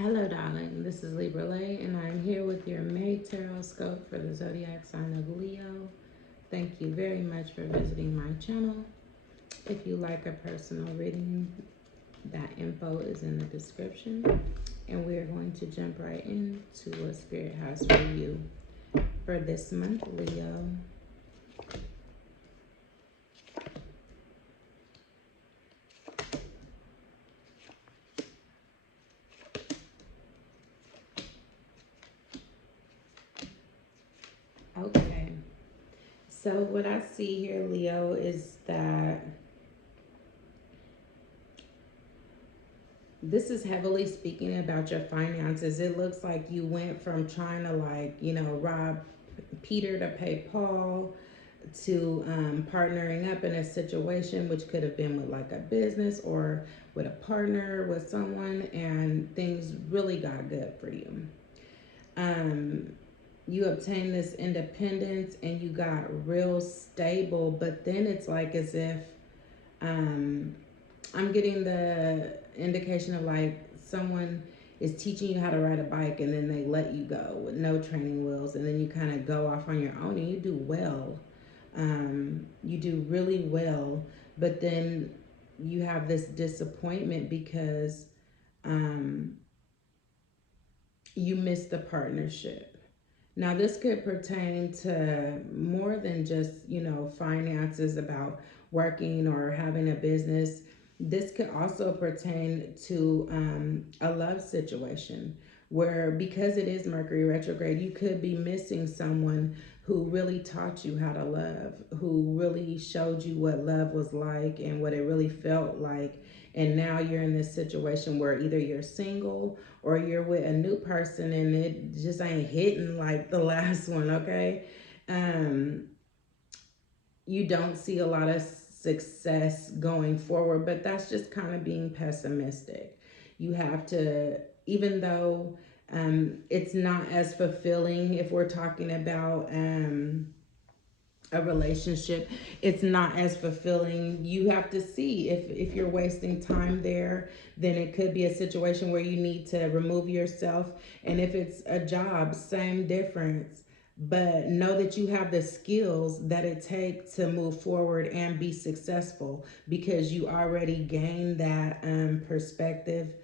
Hello, darling. This is Libra Lay, and I'm here with your May Tarot Scope for the zodiac sign of Leo. Thank you very much for visiting my channel. If you like a personal reading, that info is in the description. And we are going to jump right into what Spirit has for you for this month, Leo. Okay. So what I see here, Leo, is that this is heavily speaking about your finances. It looks like you went from trying to rob Peter to pay Paul to partnering up in a situation, which could have been with like a business or with a partner with someone, and things really got good for you. Um, you obtained this independence and you got real stable, but then it's like as if um, I'm getting the indication of like someone is teaching you how to ride a bike and then they let you go with no training wheels, and then you kind of go off on your own and you do well. You do really well, but then you have this disappointment because um, you miss the partnership. Now, this could pertain to more than just, finances about working or having a business. This could also pertain to a love situation where, because it is Mercury retrograde, you could be missing someone who really taught you how to love, who really showed you what love was like and what it really felt like. And now you're in this situation where either you're single or you're with a new person and it just ain't hitting like the last one, okay? Um, you don't see a lot of success going forward, but that's just kind of being pessimistic. You have to, even though it's not as fulfilling if we're talking about a relationship, it's not as fulfilling. You have to see if you're wasting time there, then it could be a situation where you need to remove yourself. And if it's a job, same difference, but know that you have the skills that it takes to move forward and be successful because you already gained that perspective.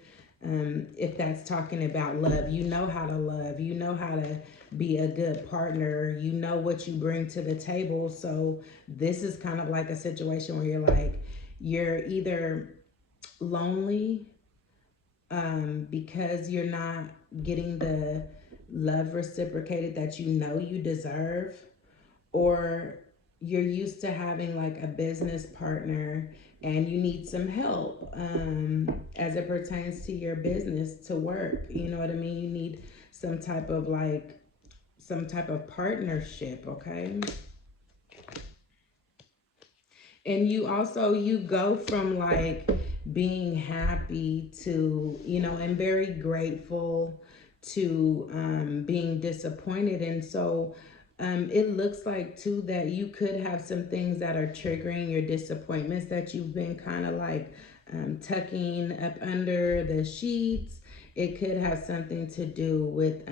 If that's talking about love, you know how to love, you know how to be a good partner, you know what you bring to the table. So this is kind of like a situation where you're either lonely because you're not getting the love reciprocated that you know you deserve, or you're used to having like a business partner and you need some help as it pertains to your business to work. You know what I mean? You need some type of partnership, okay? And you go from like being happy to, and very grateful to being disappointed. And so it looks like too that you could have some things that are triggering your disappointments that you've been kind of like tucking up under the sheets. It could have something to do with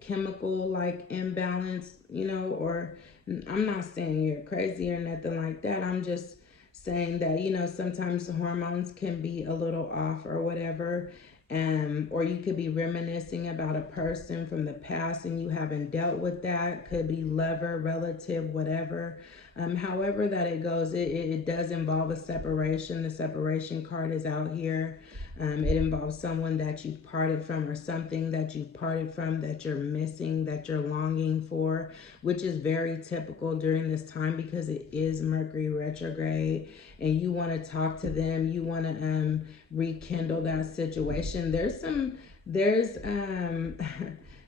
chemical like imbalance, or I'm not saying you're crazy or nothing like that. I'm just saying that, sometimes the hormones can be a little off or whatever. Or you could be reminiscing about a person from the past and you haven't dealt with that. Could be lover, relative, whatever. However that it goes, it does involve a separation. The separation card is out here. It involves someone that you've parted from or something that you've parted from that you're missing, that you're longing for, which is very typical during this time because it is Mercury retrograde and you want to talk to them. You want to rekindle that situation. There's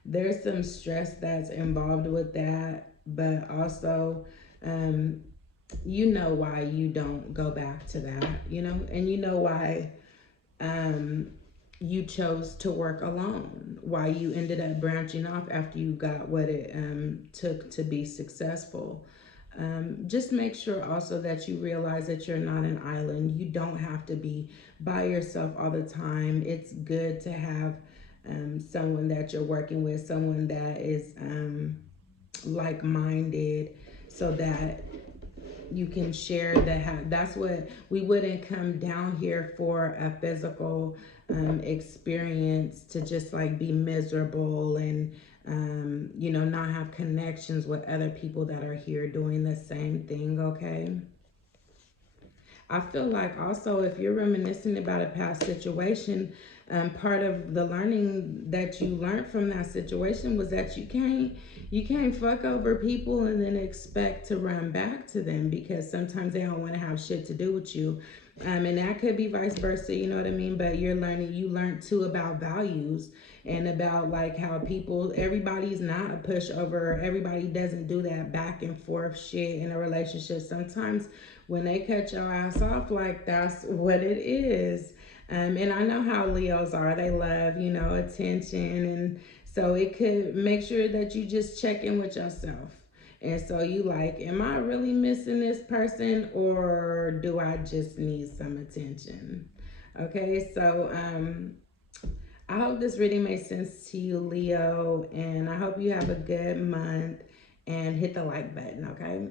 there's some stress that's involved with that, but also you know why you don't go back to that, and you know why um, you chose to work alone, why you ended up branching off after you got what it took to be successful. Just make sure also that you realize that you're not an island. You don't have to be by yourself all the time. It's good to have someone that you're working with, someone that is like-minded, so that you can share that. That's what we wouldn't come down here for, a physical experience, to just like be miserable and not have connections with other people that are here doing the same thing. Okay. I feel like also, if you're reminiscing about a past situation, part of the learning that you learned from that situation was that you can't fuck over people and then expect to run back to them, because sometimes they don't want to have shit to do with you. And that could be vice versa, you know what I mean? But you learned too about values, and about like how everybody's not a pushover. Everybody doesn't do that back and forth shit in a relationship. Sometimes when they cut your ass off, like, that's what it is. And I know how Leos are. They love, attention. And so it could make sure that you just check in with yourself. And so you like, am I really missing this person, or do I just need some attention? Okay, so I hope this reading made sense to you, Leo, and I hope you have a good month, and hit the like button, okay?